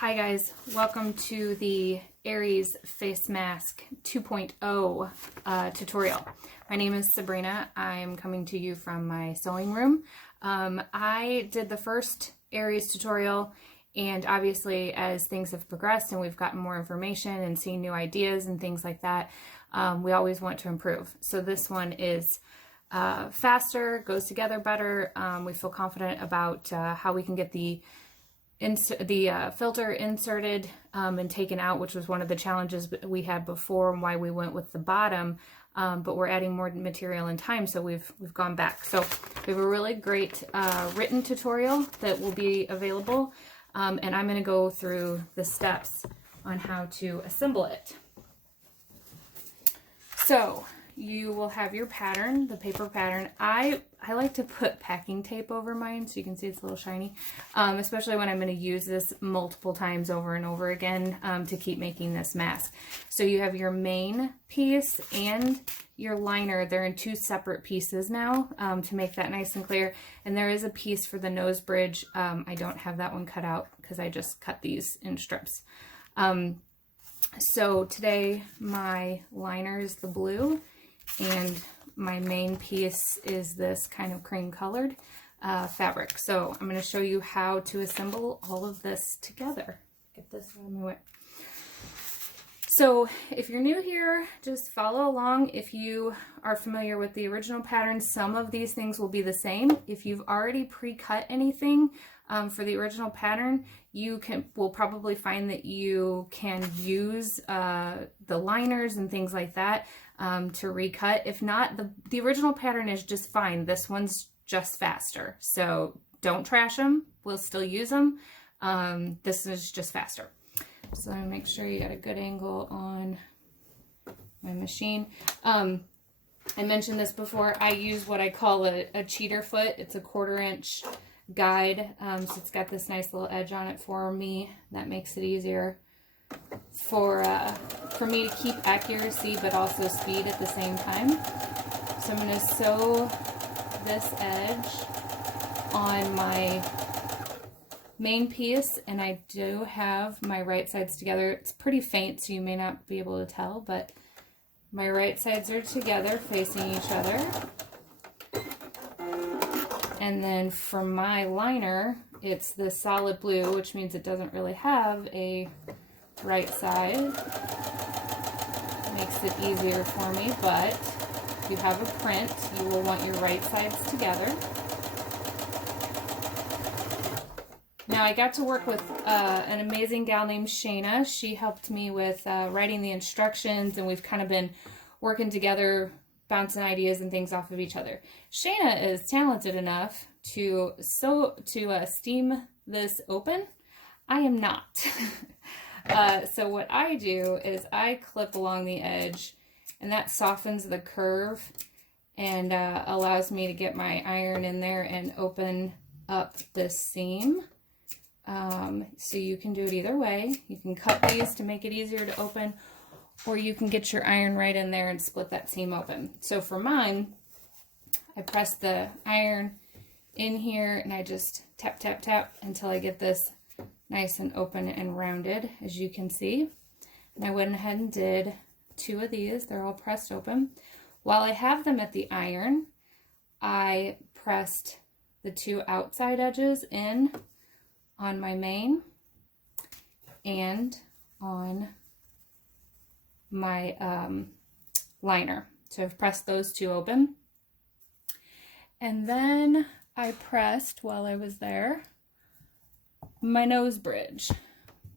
Hi guys, welcome to the Aries Face Mask 2.0 tutorial. My name is Sabrina. I'm coming to you from my sewing room. I did the first Aries tutorial, and obviously as things have progressed and we've gotten more information and seen new ideas and things like that, we always want to improve. So this one is faster, goes together better. We feel confident about how we can get the filter inserted and taken out, which was one of the challenges we had before and why we went with the bottom, but we're adding more material and time, so we've gone back. So we have a really great written tutorial that will be available, and I'm going to go through the steps on how to assemble it. So you will have your pattern, the paper pattern. I like to put packing tape over mine so you can see it's a little shiny, especially when I'm going to use this multiple times over and over again to keep making this mask. So you have your main piece and your liner. They're in two separate pieces now to make that nice and clear. And there is a piece for the nose bridge. I don't have that one cut out because I just cut these in strips. So today my liner is the blue, and my main piece is this kind of cream colored fabric. So I'm going to show you how to assemble all of this together. Get this out of my way. So if you're new here, just follow along. If you are familiar with the original pattern, some of these things will be the same. If you've already pre-cut anything for the original pattern, you will probably find that you can use the liners and things like that to recut. If not, the original pattern is just fine. This one's just faster. So don't trash them. We'll still use them. This is just faster. So I'm gonna make sure you got a good angle on my machine. I mentioned this before. I use what I call a cheater foot. It's a 1/4 inch guide. So it's got this nice little edge on it for me. That makes it easier for me to keep accuracy but also speed at the same time. So I'm going to sew this edge on my main piece, and I do have my right sides together. It's pretty faint, so you may not be able to tell, but my right sides are together facing each other. And then for my liner, it's the solid blue, which means it doesn't really have a right side. Makes it easier for me, but if you have a print, you will want your right sides together. Now I got to work with an amazing gal named Shayna. She helped me with writing the instructions, and we've kind of been working together, bouncing ideas and things off of each other. Shayna is talented enough to steam this open. I am not. So what I do is I clip along the edge, and that softens the curve and allows me to get my iron in there and open up this seam. So you can do it either way. You can cut these to make it easier to open, or you can get your iron right in there and split that seam open. So for mine, I press the iron in here and I just tap, tap, tap until I get this nice and open and rounded, as you can see. And I went ahead and did 2 of these. They're all pressed open. While I have them at the iron, I pressed the 2 outside edges in on my main and on my liner. So I've pressed those 2 open. And then I pressed, while I was there, my nose bridge.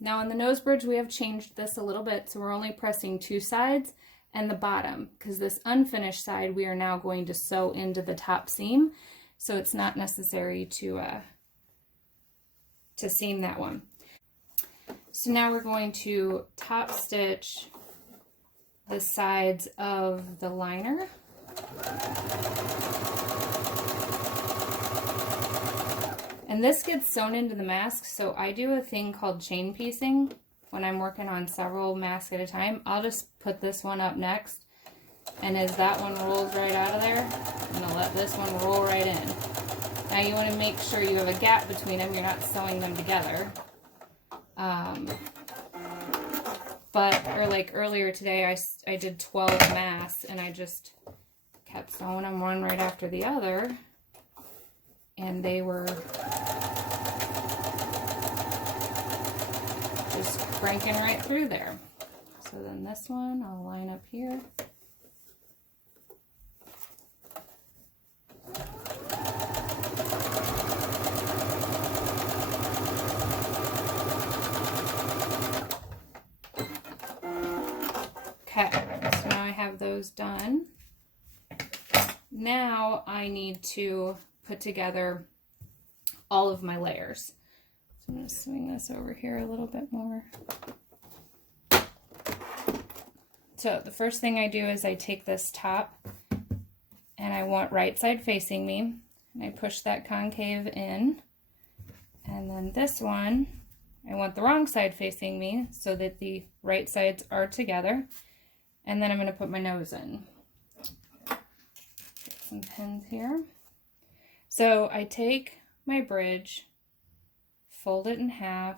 Now on the nose bridge, we have changed this a little bit, so we're only pressing 2 sides and the bottom, because this unfinished side we are now going to sew into the top seam, so it's not necessary to seam that one. So now we're going to top stitch the sides of the liner. And this gets sewn into the mask, so I do a thing called chain piecing when I'm working on several masks at a time. I'll just put this one up next, and as that one rolls right out of there, I'm going to let this one roll right in. Now you want to make sure you have a gap between them, you're not sewing them together. Or like earlier today, I did 12 masks, and I just kept sewing them one right after the other, and they were just cranking right through there. So then this one, I'll line up here. Okay, so now I have those done. Now I need to put together all of my layers. So I'm going to swing this over here a little bit more. So the first thing I do is I take this top, and I want right side facing me, and I push that concave in. And then this one, I want the wrong side facing me so that the right sides are together. And then I'm going to put my nose in. Get some pins here. So I take my bridge, fold it in half,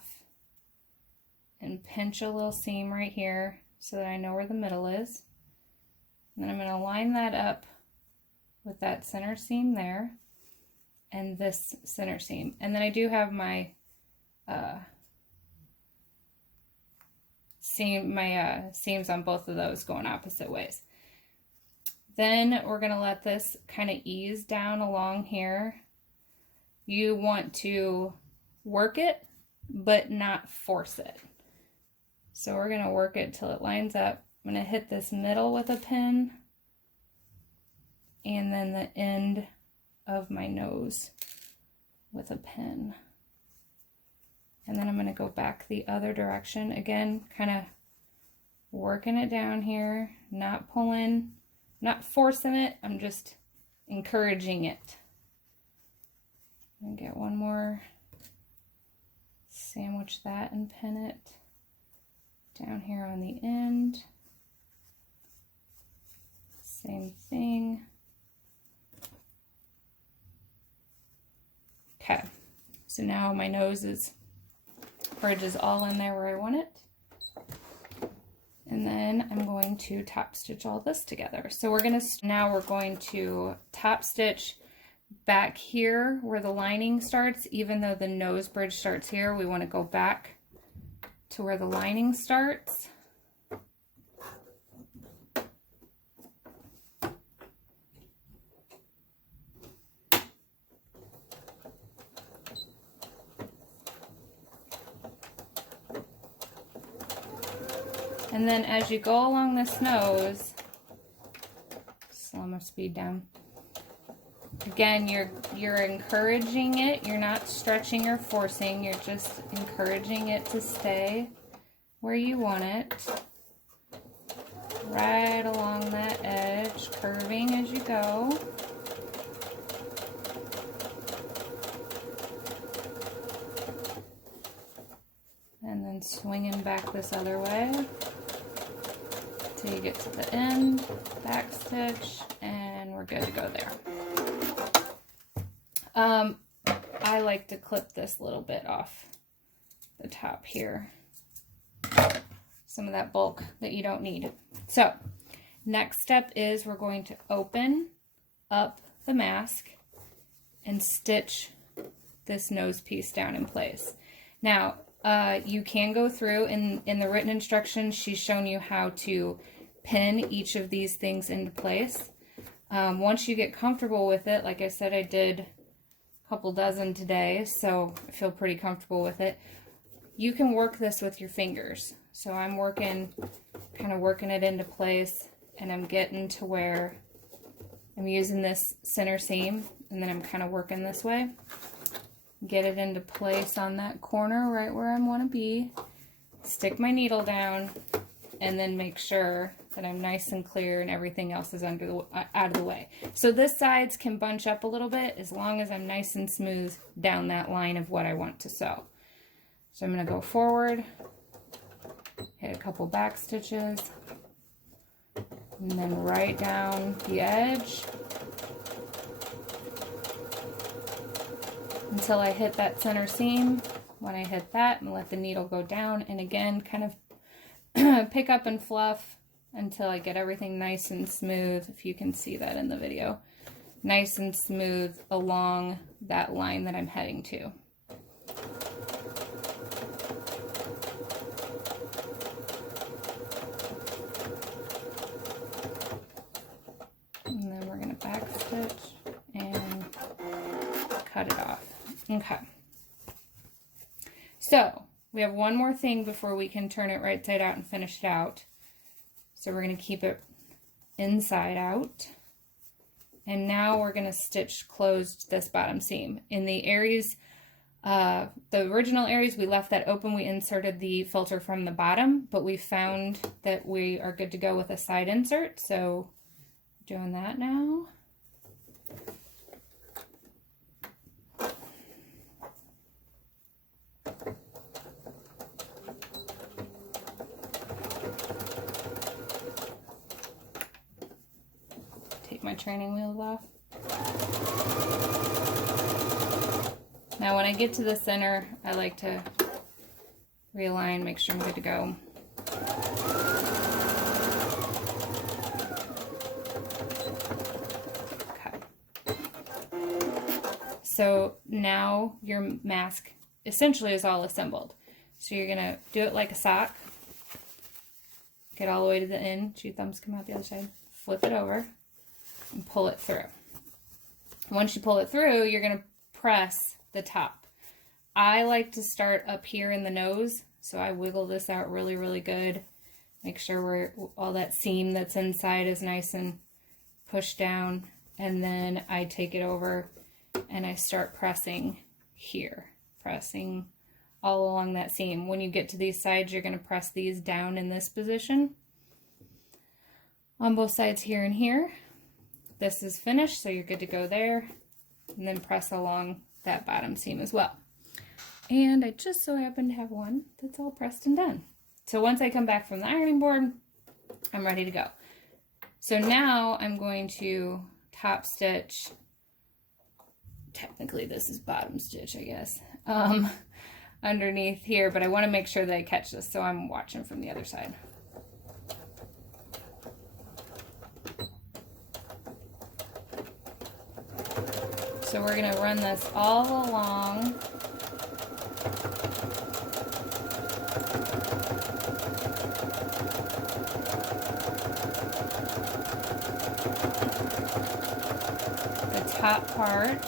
and pinch a little seam right here so that I know where the middle is. And then I'm going to line that up with that center seam there and this center seam. And then I do have my seams on both of those going opposite ways. Then we're going to let this kind of ease down along here. You want to work it, but not force it. So we're going to work it till it lines up. I'm going to hit this middle with a pin, and then the end of my nose with a pin. And then I'm going to go back the other direction. Again, kind of working it down here, not pulling, not forcing it. I'm just encouraging it. And get one more, sandwich that and pin it down here on the end. Same thing. Okay, so now my bridge is all in there where I want it. And then I'm going to top stitch all this together. So we're going to top stitch back here where the lining starts. Even though the nose bridge starts here, we want to go back to where the lining starts. And then as you go along this nose, slow my speed down. Again, you're encouraging it. You're not stretching or forcing. You're just encouraging it to stay where you want it. Right along that edge, curving as you go. And then swinging back this other way till you get to the end, back stitch, and we're good to go there. I like to clip this little bit off the top here. Some of that bulk that you don't need. So, next step is we're going to open up the mask and stitch this nose piece down in place. Now, you can go through, in the written instructions, she's shown you how to pin each of these things into place. Once you get comfortable with it, like I said, I did a couple dozen today, so I feel pretty comfortable with it. You can work this with your fingers. So I'm kind of working it into place, and I'm getting to where I'm using this center seam, and then I'm kind of working this way. Get it into place on that corner right where I want to be. Stick my needle down, and then make sure that I'm nice and clear and everything else is out of the way. So this sides can bunch up a little bit as long as I'm nice and smooth down that line of what I want to sew. So I'm going to go forward, hit a couple back stitches, and then right down the edge until I hit that center seam, when I hit that and let the needle go down. And again, kind of pick up and fluff until I get everything nice and smooth, if you can see that in the video. Nice and smooth along that line that I'm heading to. And then we're going to back stitch and cut it off. Okay. So we have one more thing before we can turn it right side out and finish it out. So we're going to keep it inside out. And now we're going to stitch closed this bottom seam. In the Aries, the original Aries, we left that open. We inserted the filter from the bottom, but we found that we are good to go with a side insert. So doing that now. Take my training wheels off. Now when I get to the center, I like to realign, make sure I'm good to go. Okay. So now your mask essentially is all assembled. So you're gonna do it like a sock. Get all the way to the end, 2 thumbs come out the other side, flip it over, and pull it through. Once you pull it through, you're going to press the top. I like to start up here in the nose, so I wiggle this out really, really good. Make sure all that seam that's inside is nice and pushed down, and then I take it over and I start pressing here, pressing all along that seam. When you get to these sides, you're going to press these down in this position on both sides here and here. This is finished, so you're good to go there, and then press along that bottom seam as well. And I just so happen to have one that's all pressed and done. So once I come back from the ironing board, I'm ready to go. So now I'm going to top stitch, technically this is bottom stitch, I guess, underneath here, but I want to make sure that I catch this, so I'm watching from the other side. So we're going to run this all along the top part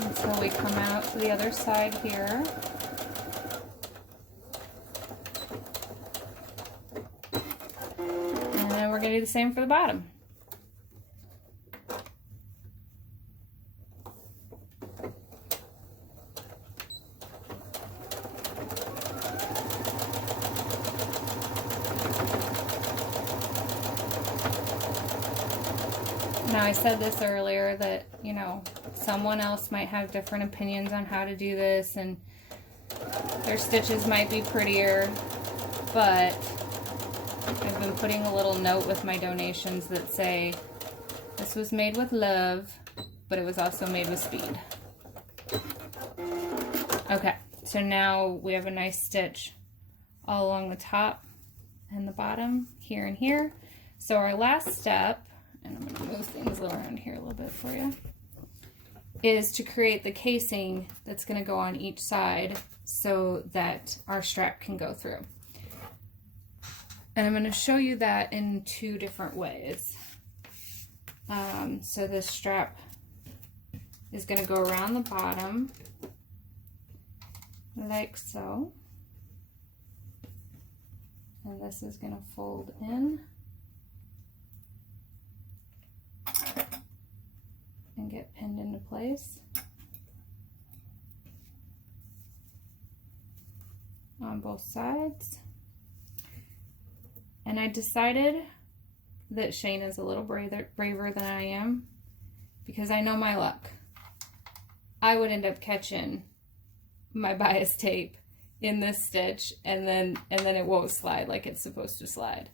until we come out to the other side here. And then we're going to do the same for the bottom. Now, I said this earlier that, you know, someone else might have different opinions on how to do this, and their stitches might be prettier, but I've been putting a little note with my donations that say, this was made with love, but it was also made with speed. Okay, so now we have a nice stitch all along the top and the bottom, here and here. So our last step, and I'm going to move things around here a little bit for you, is to create the casing that's going to go on each side so that our strap can go through. And I'm going to show you that in 2 different ways. So this strap is going to go around the bottom like so. And this is going to fold in and get pinned into place on both sides. And I decided that Shane is a little braver than I am, because I know my luck. I would end up catching my bias tape in this stitch, and then it won't slide like it's supposed to slide.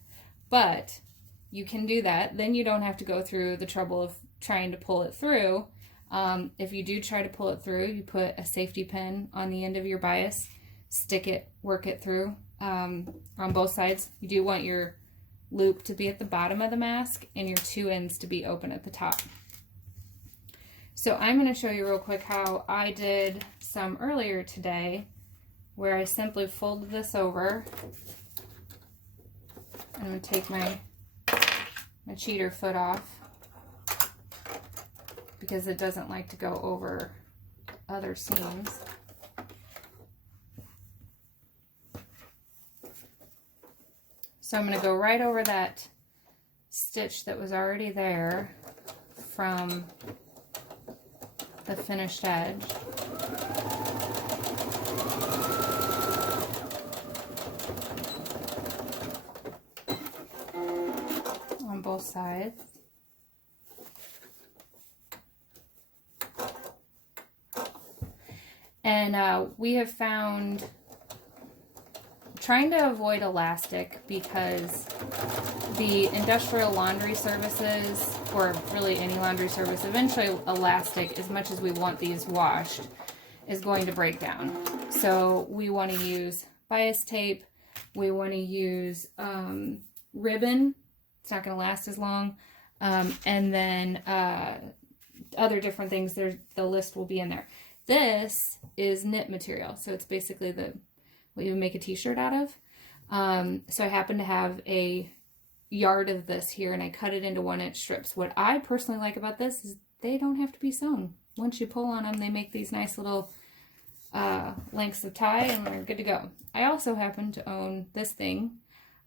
But you can do that. Then you don't have to go through the trouble of trying to pull it through. If you do try to pull it through, you put a safety pin on the end of your bias, stick it, work it through on both sides. You do want your loop to be at the bottom of the mask and your two ends to be open at the top. So I'm going to show you real quick how I did some earlier today, where I simply folded this over. I'm going to take my cheater foot off because it doesn't like to go over other seams. So I'm going to go right over that stitch that was already there from the finished edge. On both sides. And we have found, trying to avoid elastic, because the industrial laundry services, or really any laundry service, eventually elastic, as much as we want these washed, is going to break down. So we want to use bias tape, we want to use ribbon, it's not going to last as long, and then other different things, the list will be in there. This is knit material, so it's basically what you would make a t-shirt out of. So I happen to have a yard of this here, and I cut it into 1-inch strips. What I personally like about this is they don't have to be sewn. Once you pull on them, they make these nice little lengths of tie, and we're good to go. I also happen to own this thing.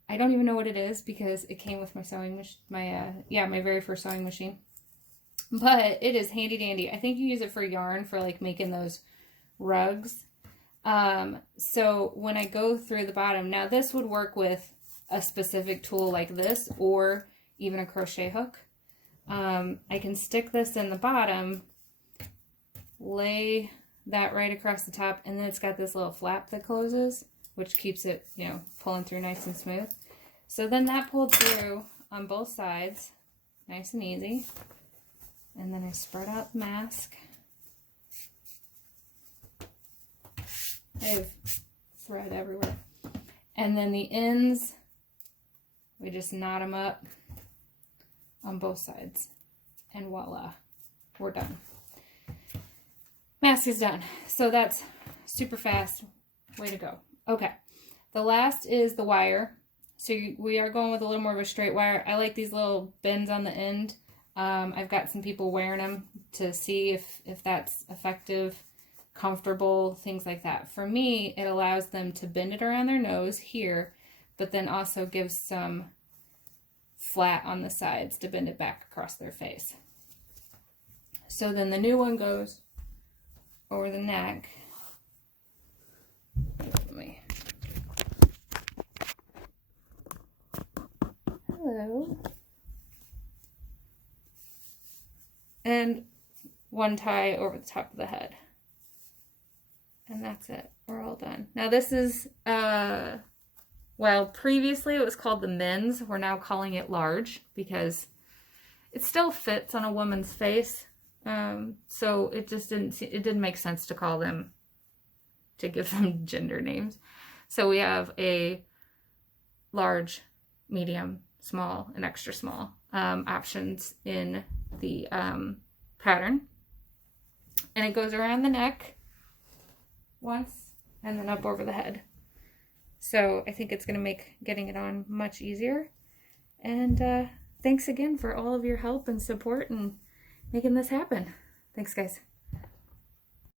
I don't even know what it is because it came with my sewing machine, my very first sewing machine. But it is handy dandy. I think you use it for yarn, for like making those rugs. So when I go through the bottom, now this would work with a specific tool like this, or even a crochet hook. I can stick this in the bottom, lay that right across the top, and then it's got this little flap that closes, which keeps it, pulling through nice and smooth. So then that pulled through on both sides, nice and easy. And then I spread out the mask. I have thread everywhere. And then the ends, we just knot them up on both sides. And voila, we're done. Mask is done. So that's super fast. Way to go. Okay, the last is the wire. So we are going with a little more of a straight wire. I like these little bends on the end. I've got some people wearing them to see if that's effective, comfortable, things like that. For me, it allows them to bend it around their nose here, but then also gives some flat on the sides to bend it back across their face. So then the new one goes over the neck. Hello. And one tie over the top of the head. And that's it. We're all done. Now this is, well, previously it was called the men's. We're now calling it large because it still fits on a woman's face. So it just didn't make sense to call them, to give them gender names. So we have a large, medium, small, and extra small options in the pattern. And it goes around the neck once and then up over the head. So I think it's going to make getting it on much easier. And thanks again for all of your help and support and making this happen. Thanks, guys.